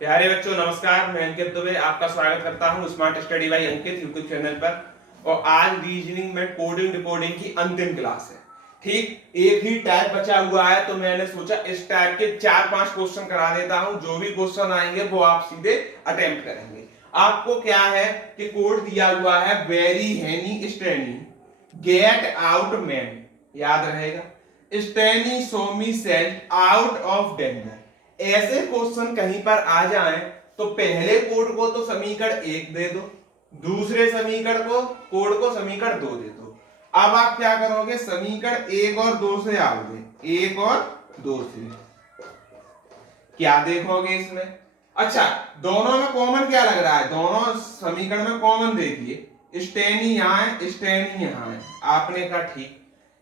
प्यारे बच्चों नमस्कार। मैं अंकित दुबे आपका स्वागत करता हूं स्मार्ट स्टडी बाय अंकित यूट्यूब चैनल पर। और आज रीजनिंग में कोडिंग डिकोडिंग की अंतिम क्लास है। ठीक एक ही टाइप बचा हुआ है, तो मैंने सोचा इस टाइप के 4-5 क्वेश्चन करा देता हूं। जो भी क्वेश्चन आएंगे वो आप सीधे अटेम्प्ट करेंगे। आपको क्या है कि कोड दिया हुआ है वेरी हैनी स्टैनी गेट आउट मैन, याद रहेगा। स्टैनी सो मी सेल्फ आउट ऑफ डेंजर। ऐसे क्वेश्चन कहीं पर आ जाएं तो पहले कोड को तो समीकरण 1 दे दो, दूसरे समीकरण को कोड को समीकरण 2 दे दो। अब आप क्या करोगे, समीकरण 1 और 2 से आओगे, 1 और 2 से क्या देखोगे इसमें। अच्छा, दोनों में कॉमन क्या लग रहा है, दोनों समीकरण में कॉमन देखिए, स्टेनी यहां है, स्टेनी यहां है। आपने कहा ठीक,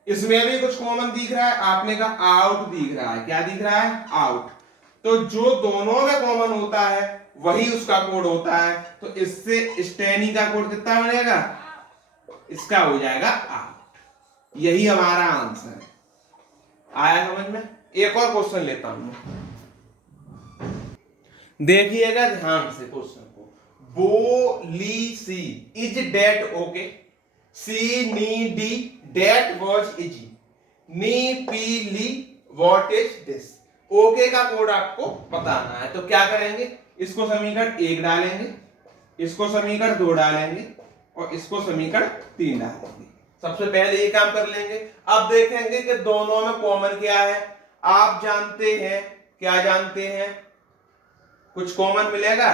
इसमें भी कुछ कॉमन दिख रहा है, आपने कहा आउट दिख रहा है। क्या दिख रहा है, आउट। तो जो दोनों में कॉमन होता है वही उसका कोड होता है। तो इससे स्टेनी का कोड कितना बनेगा, इसका हो जाएगा आउट। यही हमारा आंसर है। आया समझ में। एक और क्वेश्चन लेता हूं, देखिएगा ध्यान से क्वेश्चन को। बोली C is date okay, C नी डी डेट वॉज इजी, नी पी ली व्हाट इज दिस। ओके का कोड आपको बताना है। तो क्या करेंगे, इसको समीकरण 1 डालेंगे, इसको समीकरण 2 डालेंगे और इसको समीकरण 3 डालेंगे। सबसे पहले ये काम कर लेंगे। अब देखेंगे कि दोनों में कॉमन क्या है। आप जानते हैं, क्या जानते हैं, कुछ कॉमन मिलेगा।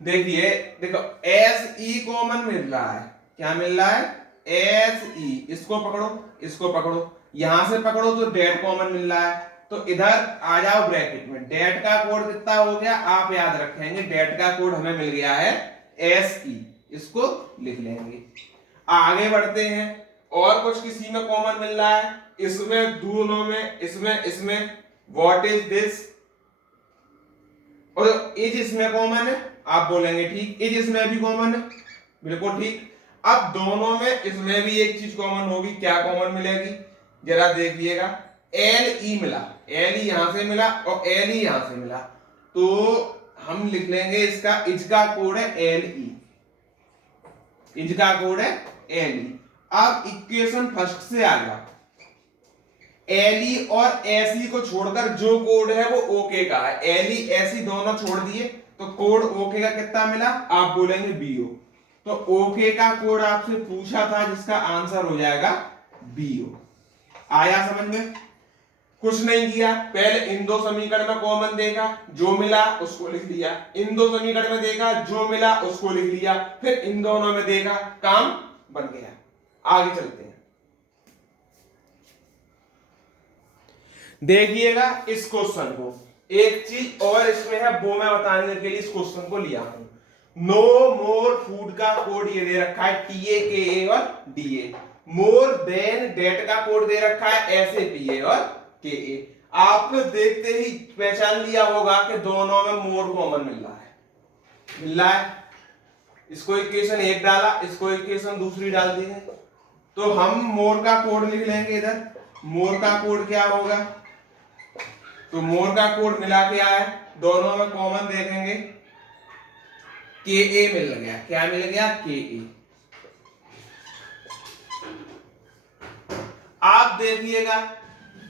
देखिए, देखो एस ई कॉमन मिल रहा है। क्या मिल रहा है, एस ई। इसको पकड़ो, इसको पकड़ो, यहां से पकड़ो तो डेट कॉमन मिल रहा है। तो इधर आ जाओ ब्रैकेट में। डेट का कोड कितना हो गया, आप याद रखेंगे, डेट का कोड हमें मिल गया है एस ई। इसको लिख लेंगे। आगे बढ़ते हैं, और कुछ किसी में कॉमन मिल रहा है, इसमें दोनों में, इसमें व्हाट इज दिस, और इज इसमें कॉमन है। आप बोलेंगे ठीक, इज इसमें भी कॉमन है, बिल्कुल ठीक। अब दोनों में इसमें भी एक चीज कॉमन होगी। क्या कॉमन मिलेगी, जरा देखिएगा, एल ई मिला, एल ई यहां से मिला और एल ई यहां से मिला। तो हम लिख लेंगे इसका, इज का कोड है एल ई, इज का कोड है एल ई। अब इक्वेशन फर्स्ट से आ गया, एलई और एसी को छोड़कर जो कोड है वो ओके का है। एलई एसी दोनों छोड़ दिए तो कोड ओके का कितना मिला, आप बोलेंगे बीओ। तो ओके का कोड आपसे पूछा था, जिसका आंसर हो जाएगा बीओ। आया समझ में। कुछ नहीं किया, पहले इन दो समीकरण में कॉमन देखा, जो मिला उसको लिख लिया। इन दो समीकरण में देखा, जो मिला उसको लिख लिया। फिर इन दोनों में देखा, काम बन गया। आगे चलते हैं। देखिएगा इस क्वेश्चन को, एक चीज और इसमें है वो मैं बताने के लिए इस क्वेश्चन को लिया हूं। नो मोर फूड का कोड ये दे रखा है टीए के ए और डीए। मोर देन डेट का कोड दे रखा है ऐसे पीए और के ए। आपने देखते ही पहचान लिया होगा कि दोनों में मोर कॉमन मिल रहा है, मिल रहा है। इसको इक्वेशन 1 डाला, इसको इक्वेशन दूसरी डाल दी है। तो हम मोर का कोड लिख लेंगे इधर। मोर का कोड क्या होगा, तो मोर का कोड मिला के आया, दोनों में कॉमन देखेंगे, के ए मिल गया। क्या मिल गया, के ए। आप देखिएगा,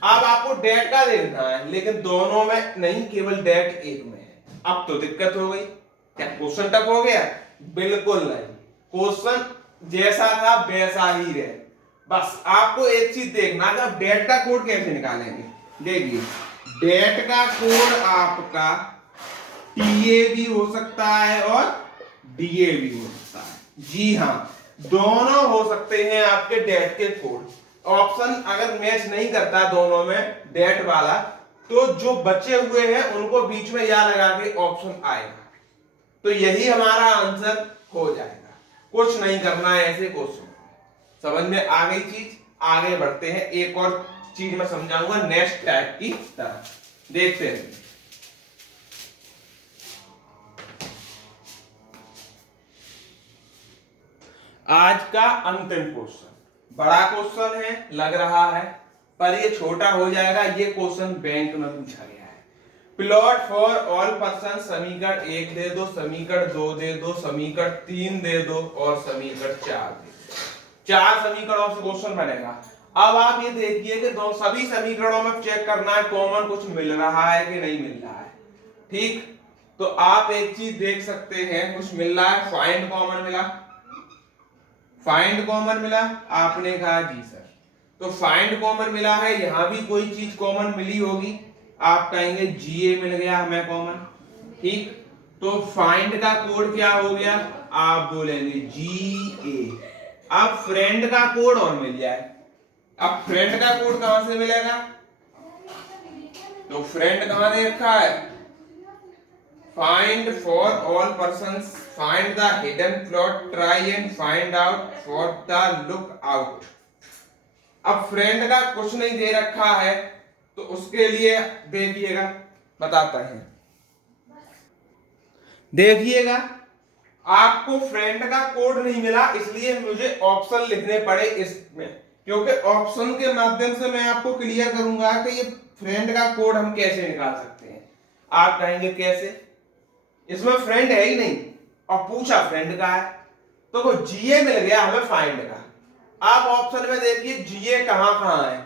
अब आपको डेट का देखना है, लेकिन दोनों में नहीं, केवल डेट एक में है। अब तो दिक्कत हो गई। क्या क्वेश्चन टफ हो गया, बिल्कुल नहीं। क्वेश्चन जैसा था वैसा ही रहे। बस आपको एक चीज देखना कि डेट का कोड कैसे निकालेंगे। देखिए, डेट का कोड आपका टीए भी हो सकता है और डीए भी हो सकता है। जी हां, दोनों हो सकते हैं आपके डेट के कोड। ऑप्शन अगर मैच नहीं करता दोनों में डेट वाला, तो जो बचे हुए हैं उनको बीच में या लगा के ऑप्शन आएगा। तो यही हमारा आंसर हो जाएगा। कुछ नहीं करना है ऐसे क्वेश्चन। समझ में आ गई चीज। आगे बढ़ते हैं, एक और चीज मैं समझाऊंगा नेक्स्ट टाइप की तरह। देखते हैं। आज का अंतिम क्वेश्चन बड़ा क्वेश्चन है लग रहा है, पर ये छोटा हो जाएगा। ये क्वेश्चन बैंक में पूछा गया है। प्लॉट फॉर ऑल पर्सन समीकरण 1 दे दो, समीकरण 2 दे दो, समीकरण 3 दे दो और समीकरण 4 दे दो। 4 समीकरणों से क्वेश्चन बनेगा। अब आप ये देखिए कि दो सभी समीकरणों में चेक करना है कॉमन कुछ मिल रहा है कि नहीं मिल रहा है। ठीक, तो आप एक चीज देख सकते हैं, कुछ मिल रहा है, फाइंड कॉमन मिला, फाइंड कॉमन मिला। आपने कहा जी सर, तो फाइंड कॉमन मिला है, यहां भी कोई चीज कॉमन मिली होगी, आप कहेंगे जीए मिल गया हमें कॉमन। ठीक, तो फाइंड का कोड क्या हो गया, आप बोलेंगे जीए। अब फ्रेंड का कोड और मिल जाए, अब फ्रेंड का कोड कहां से मिलेगा, तो फ्रेंड कहां दे रखा है, find for all persons, find the hidden plot, try and find out for the look out. अब फ्रेंड का कुछ नहीं दे रखा है तो उसके लिए देखिएगा, बताता है, देखिएगा आपको फ्रेंड का कोड नहीं मिला, इसलिए मुझे ऑप्शन लिखने पड़े इसमें, क्योंकि ऑप्शन के माध्यम से मैं आपको क्लियर करूंगा कि ये फ्रेंड का कोड हम कैसे निकाल सकते हैं। आप कहेंगे कैसे, इसमें फ्रेंड है ही नहीं और पूछा फ्रेंड का है, तो वो जीए मिल गया हमें फाइंड का। आप ऑप्शन में देखिए जीए कहां कहां है,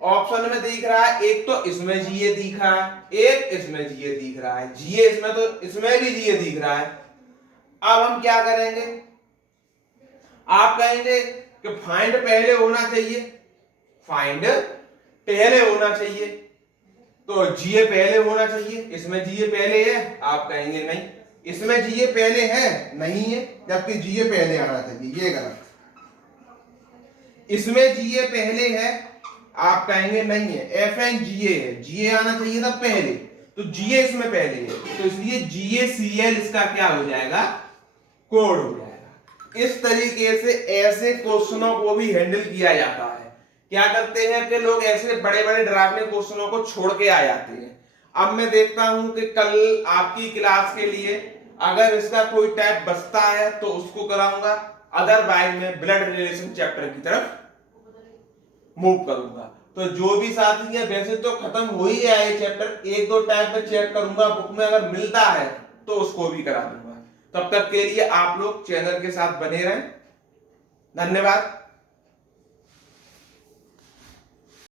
ऑप्शन में दिख रहा है, एक तो इसमें जीए दिख रहा है, एक इसमें जीए दिख रहा है, जीए इसमें तो इसमें भी जीए दिख रहा है। अब हम क्या करेंगे, आप कहेंगे कि फाइंड पहले होना चाहिए, फाइंड पहले होना चाहिए, तो जीए पहले होना चाहिए, इसमें जीए पहले है, आप कहेंगे नहीं, इसमें जीए पहले है नहीं है, जबकि जीए पहले आना चाहिए, ये गलत। इसमें जीए पहले है, आप कहेंगे नहीं है, एफ एन जीए है, जीए आना चाहिए था पहले, तो जीए इसमें पहले है, तो इसलिए जीए सीएल इसका क्या हो जाएगा, कोड हो जाएगा। इस तरीके से ऐसे क्वेश्चनों को भी हैंडल किया जाता है। क्या करते हैं कि लोग ऐसे बड़े बड़े डरावने क्वेश्चनों को छोड़ के आ जाते हैं। अब मैं देखता हूं कि कल आपकी क्लास के लिए अगर इसका कोई टाइप बचता है तो उसको कराऊंगा, अदरवाइज मैं ब्लड रिलेशन चैप्टर की तरफ मूव करूंगा। तो जो भी साथी है, वैसे तो खत्म हो ही गया है चैप्टर, एक दो टाइप में चेक करूंगा बुक में, अगर मिलता है तो उसको भी करा दूंगा। तब तक के लिए आप लोग चैनल के साथ बने रहें। धन्यवाद।